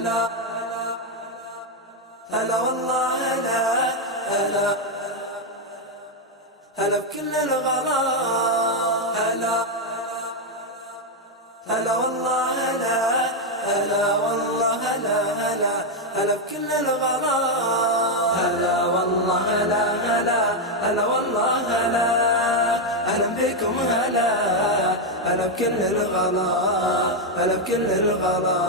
هلا هلا والله هلا هلا هلا بكل الغلا هلا هلا والله هلا هلا والله هلا هلا هلا بكل الغلا هلا والله هلا هلا هلا والله هلا أهلا بكم هلا هلا بكل الغلا هلا بكل الغلا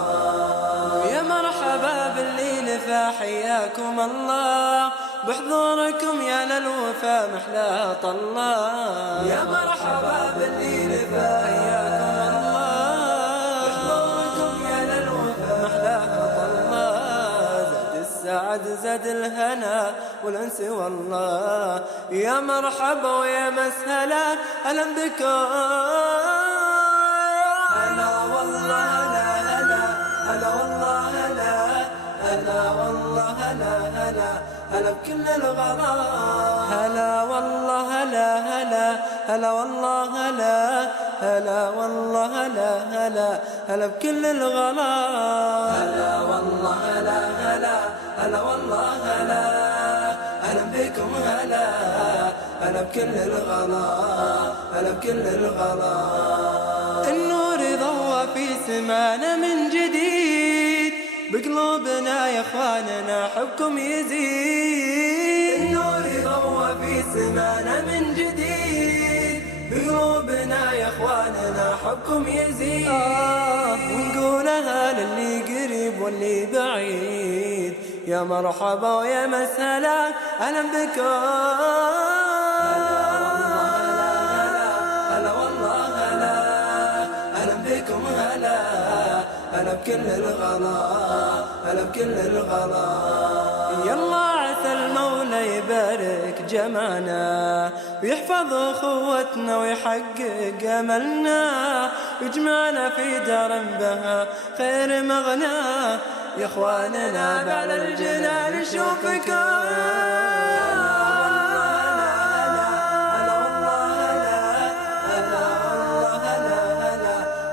يا مرحبا باللي نفى حياكم الله بحضوركم يا للوفا محلى طلّا يا مرحبا باللي نفى حياكم الله بحضوركم يا للوفا محلى طلّا زاد السعد زاد الهنا والانس والله يا مرحبا ويا مسهلا اهلا بكم هلا والله هلا هلا هلا والله هلا هلا والله هلا هلا هلا بكل الغلا هلا والله هلا هلا هلا والله هلا هلا والله هلا هلا هلا بكل الغلا هلا والله هلا هلا هلا والله هلا أهلا بكم هلا هلا بكل الغلا هلا بكل الغلا النور ضوى في سمانا من جديد بقلوبنا يا اخواننا حبكم يزيد النور ضوى في سمانا من جديد بقلوبنا يا اخواننا حبكم يزيد ونقولها للي قريب واللي بعيد يا مرحبا ويا مسهلا اهلا بكم هلا والله هلا اهلا بكم هلا هلا بكل الغلا هلا بكل الغلا يلا عسى المولى يبارك جمعنا ويحفظ اخوتنا ويحقق املنا ويجمعنا في دار بها خير مغنى يا اخواننا بعد الجنان نشوفكم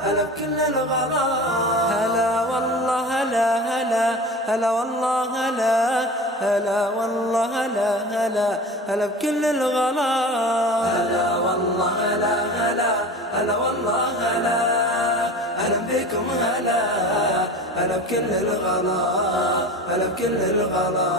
هلا بكل الغلا هلا والله هلا هلا هلا والله هلا هلا والله هلا هلا هلا بكل الغلا هلا والله هلا هلا هلا والله هلا أهلا بكم هلا هلا بكل الغلا هلا بكل الغلا